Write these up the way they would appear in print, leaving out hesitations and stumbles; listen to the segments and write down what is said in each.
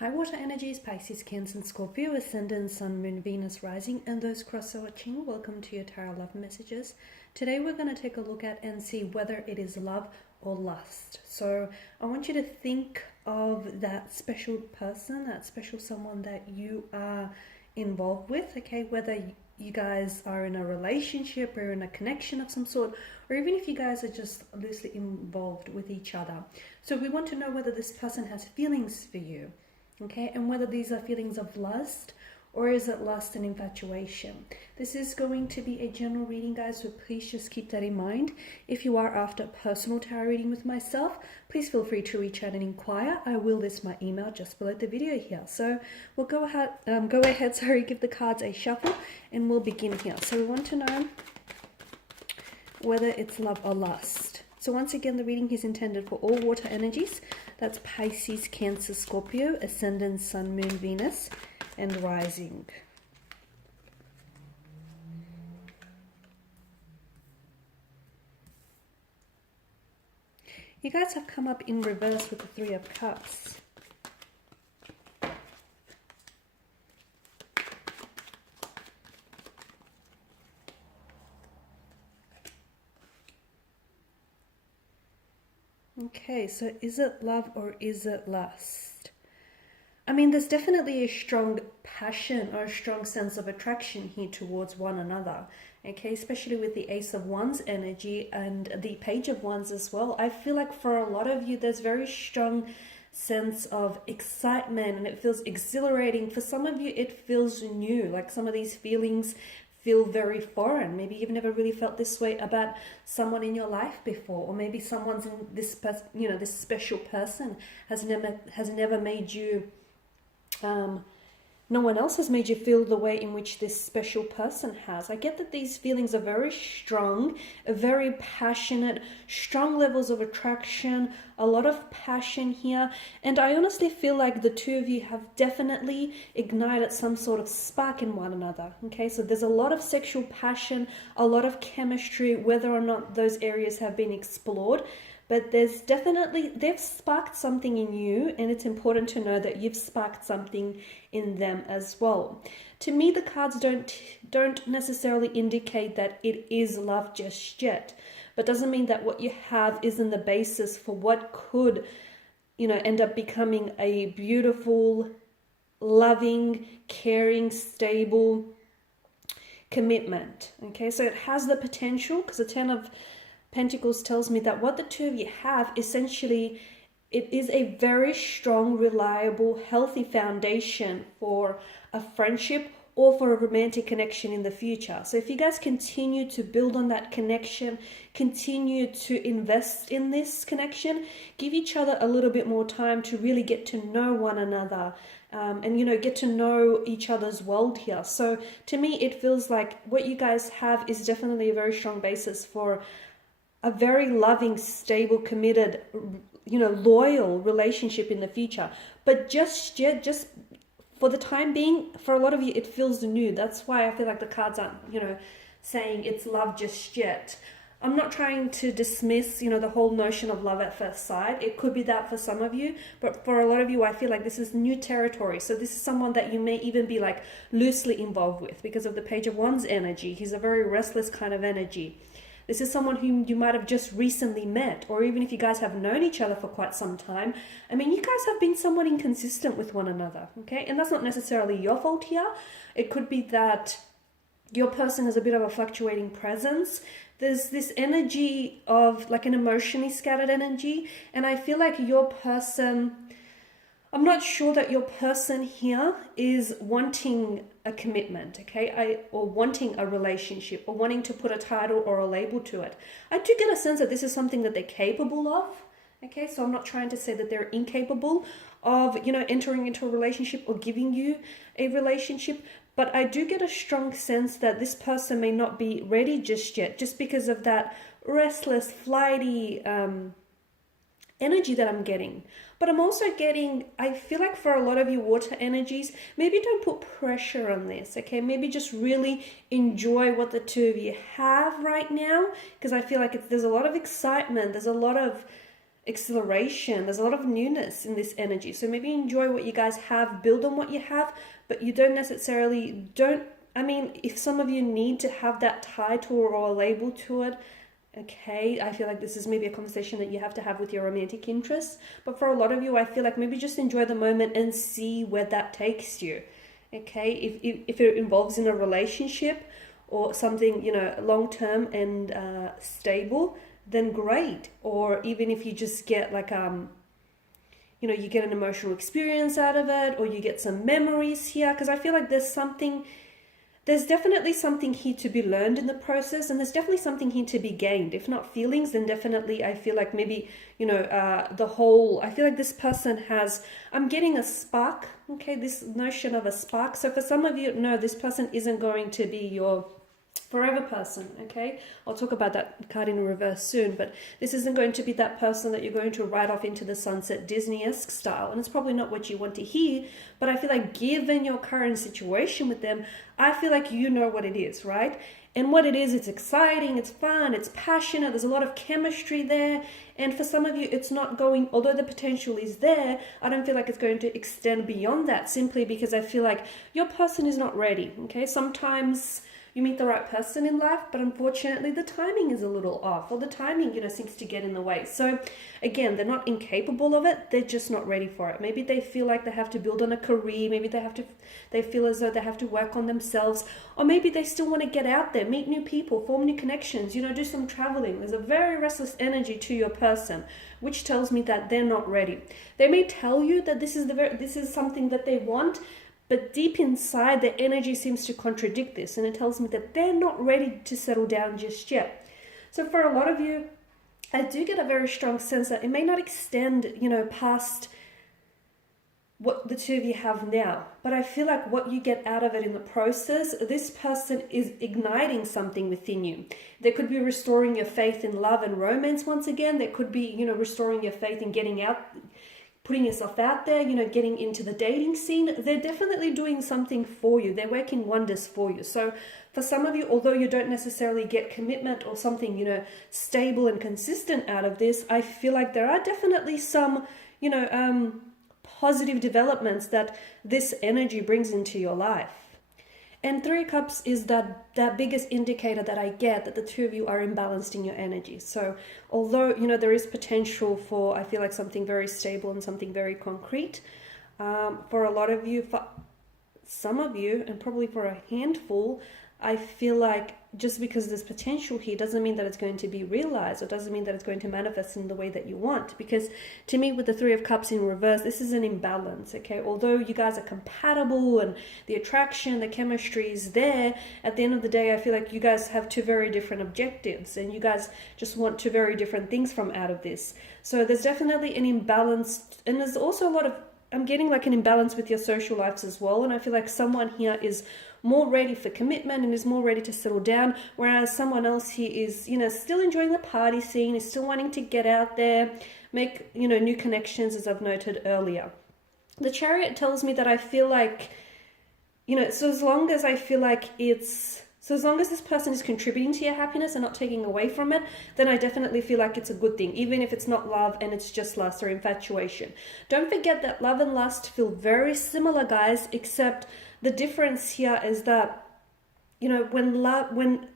High water energies, Pisces, Cancer, and Scorpio, Ascendant, Sun, Moon, Venus, Rising, and those cross-watching. Welcome to your Tarot Love Messages. Today we're going to take a look at and see whether it is love or lust. So I want you to think of that special person, that special someone that you are involved with, okay? Whether you guys are in a relationship or in a connection of some sort, or even if you guys are just loosely involved with each other. So we want to know whether this person has feelings for you. Okay, and whether these are feelings of lust or is it lust and infatuation. This is going to be a general reading, guys, so please just keep that in mind. If you are after personal tarot reading with myself, please feel free to reach out and inquire. I will list my email just below the video here. So we'll go ahead, give the cards a shuffle and we'll begin here. So we want to know whether it's love or lust. So once again, the reading is intended for all water energies. That's Pisces, Cancer, Scorpio, Ascendant, Sun, Moon, Venus, and Rising. You guys have come up in reverse with the Three of Cups. Okay, so is it love or is it lust? I mean, there's definitely a strong passion or a strong sense of attraction here towards one another. Okay, especially with the Ace of Wands energy and the Page of Wands as well. I feel like for a lot of you, there's very strong sense of excitement and it feels exhilarating. For some of you, it feels new, like some of these feelings feel very foreign. Maybe you've never really felt this way about someone in your life before, or maybe someone's in this, this special person has never made you, no one else has made you feel the way in which this special person has. I get that these feelings are very strong, very passionate, strong levels of attraction, a lot of passion here. And I honestly feel like the two of you have definitely ignited some sort of spark in one another. Okay, so there's a lot of sexual passion, a lot of chemistry, whether or not those areas have been explored. But there's definitely, they've sparked something in you, and it's important to know that you've sparked something in them as well. To me, the cards don't necessarily indicate that it is love just yet, but doesn't mean that what you have isn't the basis for what could, end up becoming a beautiful, loving, caring, stable commitment. Okay, so it has the potential, because the Ten of Pentacles tells me that what the two of you have, essentially, it is a very strong, reliable, healthy foundation for a friendship or for a romantic connection in the future. So if you guys continue to build on that connection, continue to invest in this connection, give each other a little bit more time to really get to know one another, and get to know each other's world here. So to me, it feels like what you guys have is definitely a very strong basis for a very loving, stable, committed, loyal relationship in the future. But just for the time being, for a lot of you, it feels new. That's why I feel like the cards aren't, saying it's love just yet. I'm not trying to dismiss, the whole notion of love at first sight. It could be that for some of you, but for a lot of you, I feel like this is new territory. So this is someone that you may even be like loosely involved with because of the Page of Wands energy. He's a very restless kind of energy. This is someone whom you might have just recently met, or even if you guys have known each other for quite some time. I mean, you guys have been somewhat inconsistent with one another, okay? And that's not necessarily your fault here. It could be that your person has a bit of a fluctuating presence. There's this energy of like an emotionally scattered energy, and I feel like your person, I'm not sure that your person here is wanting a commitment, okay, or wanting a relationship, or wanting to put a title or a label to it. I do get a sense that this is something that they're capable of, okay, so I'm not trying to say that they're incapable of, entering into a relationship or giving you a relationship, but I do get a strong sense that this person may not be ready just yet, just because of that restless, flighty energy that I'm getting. But I'm also getting, I feel like for a lot of you water energies, maybe don't put pressure on this, okay? Maybe just really enjoy what the two of you have right now, because I feel like there's a lot of excitement, there's a lot of acceleration. There's a lot of newness in this energy. So maybe enjoy what you guys have, build on what you have, but you don't necessarily, I mean, if some of you need to have that title or a label to it, okay, I feel like this is maybe a conversation that you have to have with your romantic interests. But for a lot of you, I feel like maybe just enjoy the moment and see where that takes you. Okay, if it involves in a relationship or something, you know, long-term and stable, then great. Or even if you just get like, you know, you get an emotional experience out of it, or you get some memories here, because I feel like there's definitely something here to be learned in the process, and there's definitely something here to be gained. If not feelings, then definitely I feel like maybe, you know, I feel like this person has, I'm getting a spark, okay, this notion of a spark. So for some of you, no, this person isn't going to be your forever person, okay? I'll talk about that card in reverse soon, but this isn't going to be that person that you're going to ride off into the sunset Disney-esque style, and it's probably not what you want to hear, but I feel like given your current situation with them, I feel like you know what it is, right? And what it is, it's exciting, it's fun, it's passionate, there's a lot of chemistry there, and for some of you, it's not going, although the potential is there, I don't feel like it's going to extend beyond that, simply because I feel like your person is not ready, okay? Sometimes you meet the right person in life, but unfortunately the timing is a little off, or the timing, you know, seems to get in the way. So again, they're not incapable of it, they're just not ready for it. Maybe they feel like they have to build on a career, maybe they feel as though they have to work on themselves, or maybe they still want to get out there, meet new people, form new connections, you know, do some traveling. There's a very restless energy to your person, which tells me that they're not ready. They may tell you that this is something that they want, but deep inside, the energy seems to contradict this, and it tells me that they're not ready to settle down just yet. So for a lot of you, I do get a very strong sense that it may not extend, you know, past what the two of you have now. But I feel like what you get out of it in the process, this person is igniting something within you. There could be restoring your faith in love and romance once again. There could be, you know, restoring your faith in getting out, putting yourself out there, you know, getting into the dating scene. They're definitely doing something for you. They're working wonders for you. So for some of you, although you don't necessarily get commitment or something, you know, stable and consistent out of this, I feel like there are definitely some, you know, positive developments that this energy brings into your life. And Three of Cups is that biggest indicator that I get that the two of you are imbalanced in your energy. So although, you know, there is potential for, I feel like, something very stable and something very concrete, for a lot of you, for some of you, and probably for a handful, I feel like just because there's potential here doesn't mean that it's going to be realized, or doesn't mean that it's going to manifest in the way that you want. Because to me, with the Three of Cups in reverse, this is an imbalance, okay? Although you guys are compatible and the attraction, the chemistry is there, at the end of the day, I feel like you guys have two very different objectives, and you guys just want two very different things from out of this. So there's definitely an imbalance, and there's also a lot of, I'm getting like an imbalance with your social lives as well, and I feel like someone here is more ready for commitment and is more ready to settle down, whereas someone else here is, you know, still enjoying the party scene, is still wanting to get out there, make, you know, new connections, as I've noted earlier. The Chariot tells me that I feel like, you know, so as long as this person is contributing to your happiness and not taking away from it, then I definitely feel like it's a good thing, even if it's not love and it's just lust or infatuation. Don't forget that love and lust feel very similar, guys, except the difference here is that, you know, when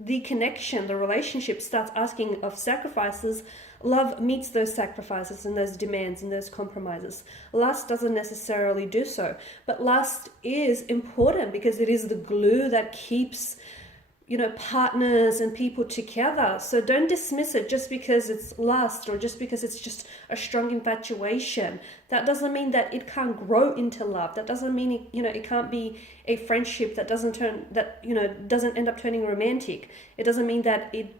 the connection, the relationship starts asking of sacrifices, love meets those sacrifices and those demands and those compromises. Lust doesn't necessarily do so, but lust is important because it is the glue that keeps, you know, partners and people together. So don't dismiss it just because it's lust or just because it's just a strong infatuation. That doesn't mean that it can't grow into love. That doesn't mean it, you know, it can't be a friendship that doesn't end up turning romantic. It doesn't mean that it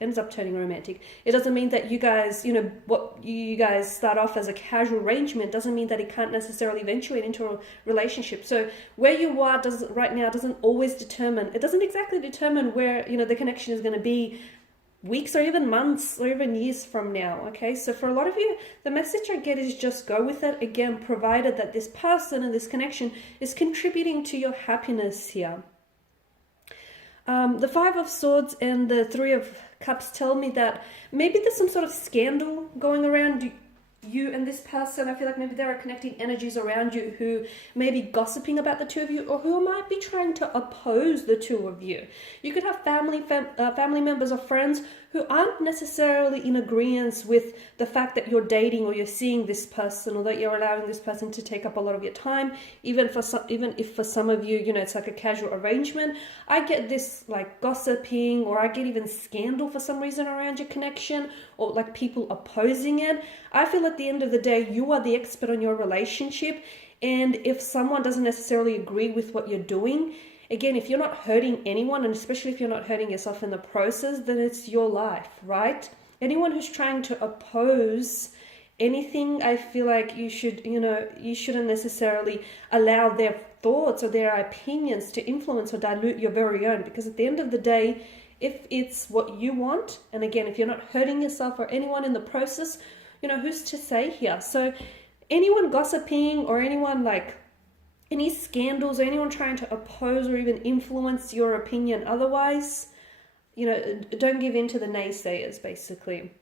ends up turning romantic. It doesn't mean that you guys, you know, what you guys start off as a casual arrangement doesn't mean that it can't necessarily eventuate into a relationship. So where you are right now doesn't always determine, it doesn't exactly determine where, you know, the connection is going to be weeks or even months or even years from now. Okay, so for a lot of you, the message I get is just go with it, again, provided that this person and this connection is contributing to your happiness here. The Five of Swords and the Three of Cups tell me that maybe there's some sort of scandal going around you and this person. I feel like maybe there are connecting energies around you who may be gossiping about the two of you, or who might be trying to oppose the two of you. You could have family members or friends who aren't necessarily in agreement with the fact that you're dating or you're seeing this person, or that you're allowing this person to take up a lot of your time. Even if for some of you, you know, it's like a casual arrangement. I get this like gossiping, or I get even scandal for some reason around your connection, or like people opposing it. I feel at the end of the day, you are the expert on your relationship. And if someone doesn't necessarily agree with what you're doing, again, if you're not hurting anyone, and especially if you're not hurting yourself in the process, then it's your life, right? Anyone who's trying to oppose anything, I feel like you shouldn't necessarily allow their thoughts or their opinions to influence or dilute your very own. Because at the end of the day, if it's what you want, and again, if you're not hurting yourself or anyone in the process, you know, who's to say here? So anyone gossiping, or anyone like any scandals, or anyone trying to oppose or even influence your opinion otherwise, you know, don't give in to the naysayers, basically.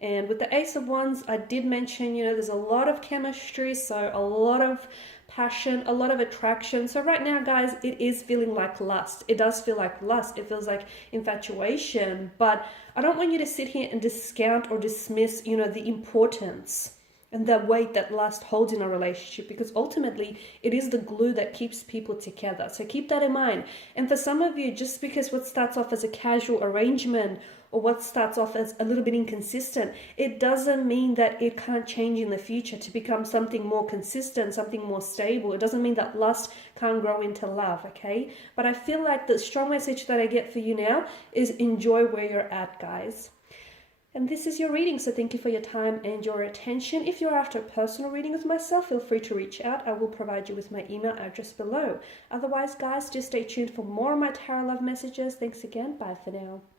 And with the Ace of Wands, I did mention, you know, there's a lot of chemistry, so a lot of passion, a lot of attraction. So right now, guys, it is feeling like lust. It does feel like lust. It feels like infatuation. But I don't want you to sit here and discount or dismiss, you know, the importance and the weight that lust holds in a relationship, because ultimately it is the glue that keeps people together. So keep that in mind. And for some of you, just because what starts off as a casual arrangement, or what starts off as a little bit inconsistent, it doesn't mean that it can't change in the future to become something more consistent, something more stable. It doesn't mean that lust can't grow into love, okay? But I feel like the strong message that I get for you now is enjoy where you're at, guys. And this is your reading, so thank you for your time and your attention. If you're after a personal reading with myself, feel free to reach out. I will provide you with my email address below. Otherwise, guys, just stay tuned for more of my tarot love messages. Thanks again. Bye for now.